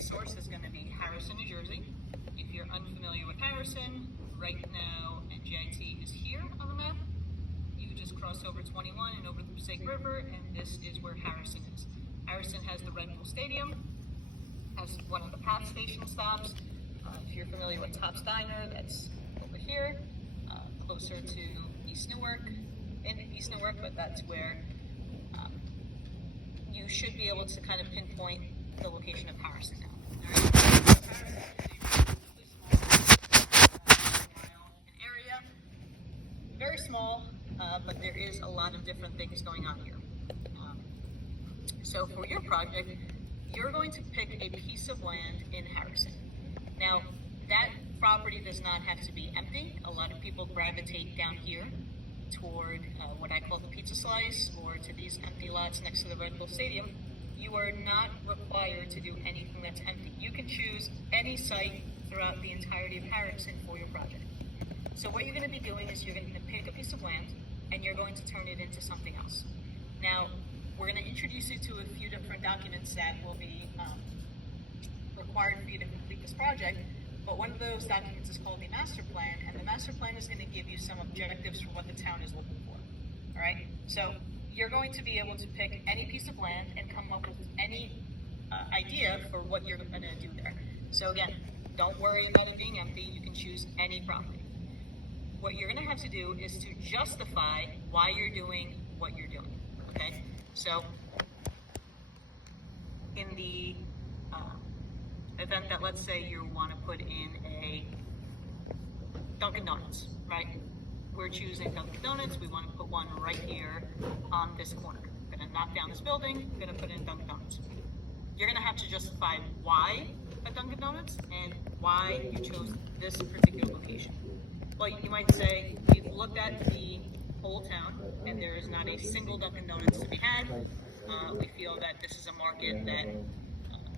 source is going to be Harrison, New Jersey. If you're unfamiliar with Harrison, right now NJIT is here on the map. You just cross over 21 and over the Passaic River, and this is where Harrison is. Harrison has the Red Bull Stadium, has one of the PATH station stops. If you're familiar with Top's Diner, that's over here, closer to East Newark, but that's where you should be able to kind of pinpoint the location of Harrison now. All right. Area, very small, but there is a lot of different things going on here. So for your project, you're going to pick a piece of land in Harrison. Now, that property does not have to be empty. A lot of people gravitate down here toward what I call the pizza slice, or to these empty lots next to the Red Bull Stadium. You are not required to do anything that's empty. You can choose any site throughout the entirety of Harrison for your project. So what you're going to be doing is you're going to pick a piece of land and you're going to turn it into something else. Now, we're going to introduce you to a few different documents that will be required for you to complete this project. But one of those documents is called the master plan, and the master plan is going to give you some objectives for what the town is looking for. All right? So you're going to be able to pick any piece of land and come up with any idea for what you're going to do there. So again, don't worry about it being empty. You can choose any property. What you're going to have to do is to justify why you're doing what you're doing. Okay? So in the event that, let's say, you want to put in a Dunkin' Donuts, right? We're choosing Dunkin' Donuts. We want to put one right here on this corner. We're going to knock down this building. We're going to put in Dunkin' Donuts. You're going to have to justify why a Dunkin' Donuts and why you chose this particular location. Well, you might say, we've looked at the whole town, and there is not a single Dunkin' Donuts to be had. We feel that this is a market that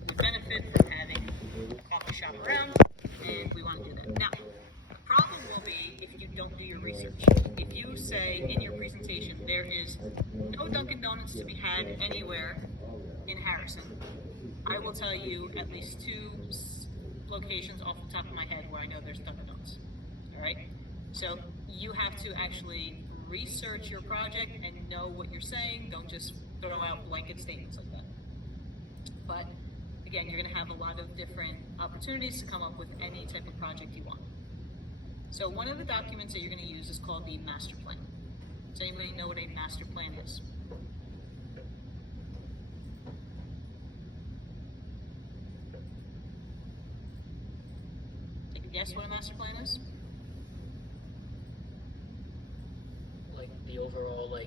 would benefit from having a coffee shop around, and we want to do that. Now, the problem will be if you don't do your research. If you say in your presentation there is no Dunkin' Donuts to be had anywhere in Harrison, I will tell you at least 2 locations off the top of my head where I know there's Dunkin' Donuts. All right? So you have to actually research your project and know what you're saying. Don't just throw out blanket statements like that. But again, you're going to have a lot of different opportunities to come up with any type of project you want. So one of the documents that you're going to use is called the master plan. Does anybody know what a master plan is? Take a guess what a master plan is? Like the overall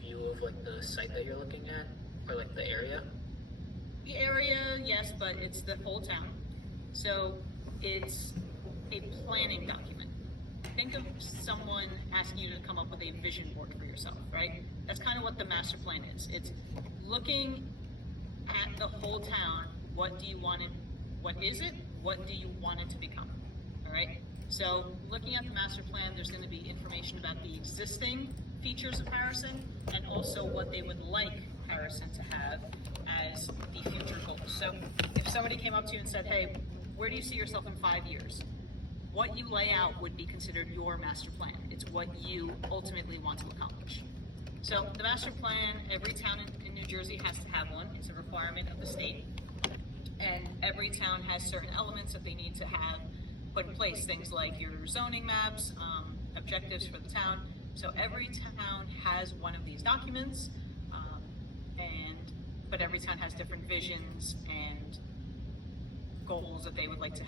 view of the site that you're looking at, or the area? The area, yes, but it's the whole town. So it's a planning document. Think of someone asking you to come up with a vision board for yourself, right? That's kind of what the master plan is. It's looking at the whole town. What do you want it? What is it? What do you want it to become? All right? So looking at the master plan, there's going to be information about the existing features of Harrison and also what they would like Harrison to have as the future goals. So if somebody came up to you and said, hey, where do you see yourself in 5 years? What you lay out would be considered your master plan. It's what you ultimately want to accomplish. So the master plan, every town in New Jersey has to have one. It's a requirement of the state. And every town has certain elements that they need to have put in place. Things like your zoning maps, objectives for the town. So every town has one of these documents. But every town has different visions and goals that they would like to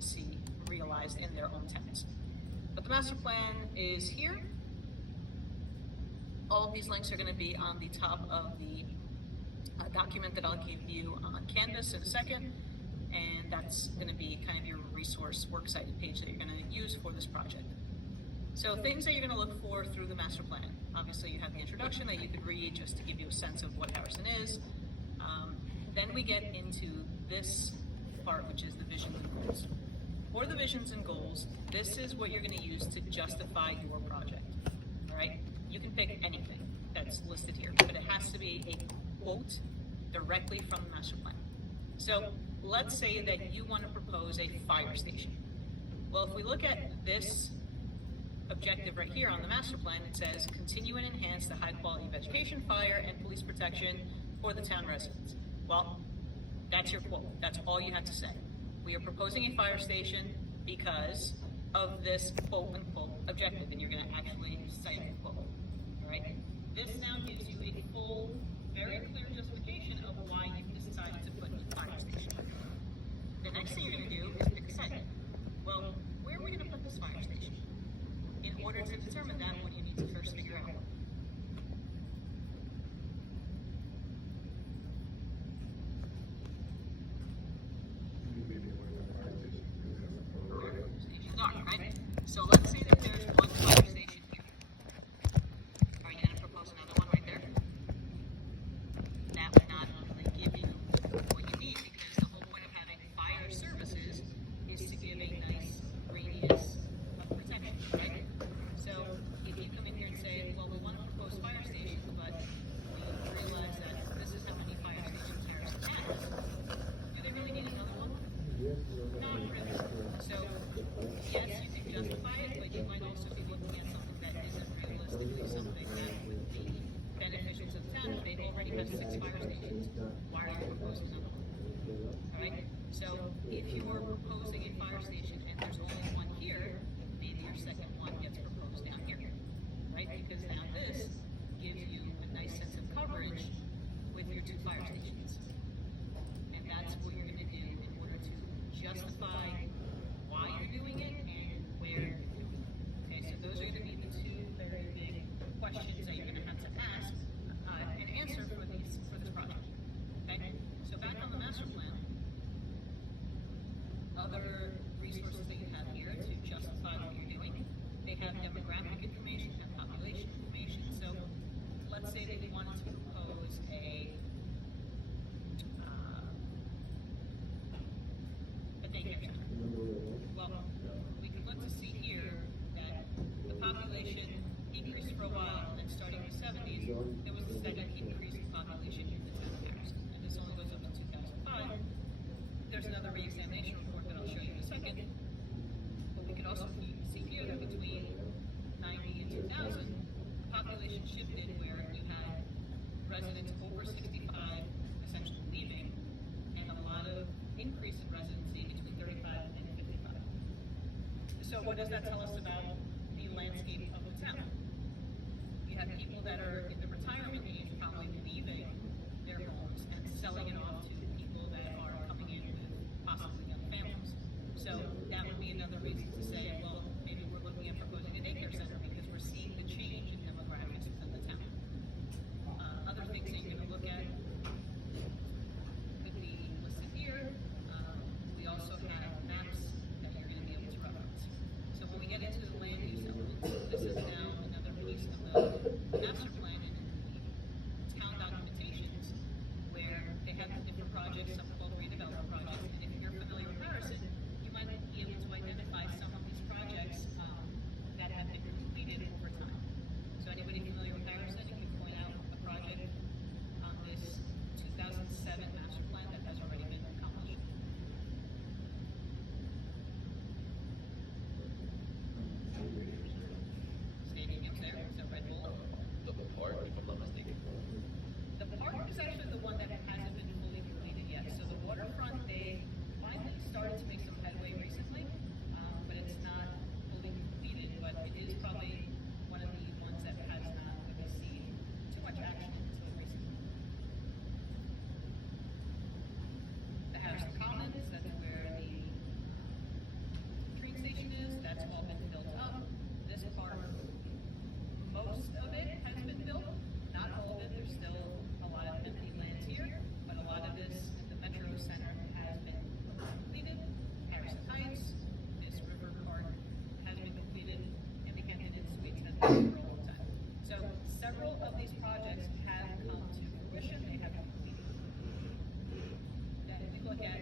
see realized in their own towns. But the master plan is here. All of these links are going to be on the top of the document that I'll give you on Canvas in a second, and that's going to be kind of your resource works cited page that you're going to use for this project. So things that you're going to look for through the master plan. Obviously you have the introduction that you could read just to give you a sense of what Harrison is. Then we get into this part, which is the visions and goals. For the visions and goals, this is what you're going to use to justify your project. All right? You can pick anything that's listed here, but it has to be a quote directly from the master plan. So let's say that you want to propose a fire station. Well, if we look at this objective right here on the master plan, it says continue and enhance the high quality of education, fire, and police protection for the town residents. Well, that's your quote. That's all you have to say. We are proposing a fire station because of this quote unquote objective, and you're going to actually cite the quote. All right? This now gives you a full, very clear justification of why you've decided to put a fire station. The next thing you're going to do is pick a site. Well, where are we going to put this fire station? In order to determine that, what you need to first figure out. Stations are, right? So let's say that there's one fire station here. Are you going to propose another one right there? That would not really give you what you need, because the whole point of having fire services is to give a nice radius of protection, right? So if you come in here and say, well, we want to propose fire stations, but we realize that this is how many fire stations Harrison has, do they really need another one? Not really. So yes, you can justify it, but you might also be looking at something that isn't realistically something that would be beneficial to the town. If they already have 6 fire stations, why are you proposing another one? All right. So if you are proposing a fire station and there's only one here, maybe your second one gets proposed down here, right? Because now this gives you a nice sense of coverage with your 2 fire stations. And that's what you're going to do in order to justify why you're doing it and where you're doing it. Okay, so those are going to be the 2 very big questions that you're going to have to ask and answer for this project. Okay, so back on the master plan, other resources that you have here to justify what you're doing. They have demographic information, have population information. So let's say that you wanted to propose a daycare center. Well, we can look to see here that the population decreased for a while, and then starting in the 70s, there was a second increase in population in the town of Harrison. And this only goes up to 2005. There's another reexamination report that I'll show you in a second. But we can also see here that between 90 and 2000, the population shifted where you had residents over 65 essentially leaving, and a lot of increase in residency between 35 and 55. So what does that tell us about the landscape of the town? You have people that are in the retirement age probably leaving their homes and selling it off to people that are coming in with possibly young families. So that would be another reason to say, well, maybe we're looking at proposing a daycare center because we're seeing the change in demographics within the town. Other things that you're going to look at could be listed here. We also have maps that you're going to be able to reference. So when we get into the land use elements, this is now another piece of the master plan and the town documentations where they have different projects, some called redevelopment projects. And if you're familiar with Harrison, you might be able to identify some of these projects that have been completed over time. So anybody familiar with Harrison, you can point out a project on this 2007 master plan that has already been accomplished. Stadium is there, so Red Bull. The park, if I'm not mistaken. The park is actually the one that hasn't been fully completed yet. So the waterfront, they finally started to make some headway recently, but it's not fully completed. But it is probably one of the ones that has not really seen too much action until recently. The Harrison Commons, that's where the train station is. That's all been built up. This park, most of it has been built. Not all of it. There's still a lot of empty lands here, but a lot of this in the Metro Center has been completed. Harrison Heights, this river park has been completed, and the Kempton Inn Suites has been for a long time. So several of these projects have come to fruition. They have been completed. Then we look at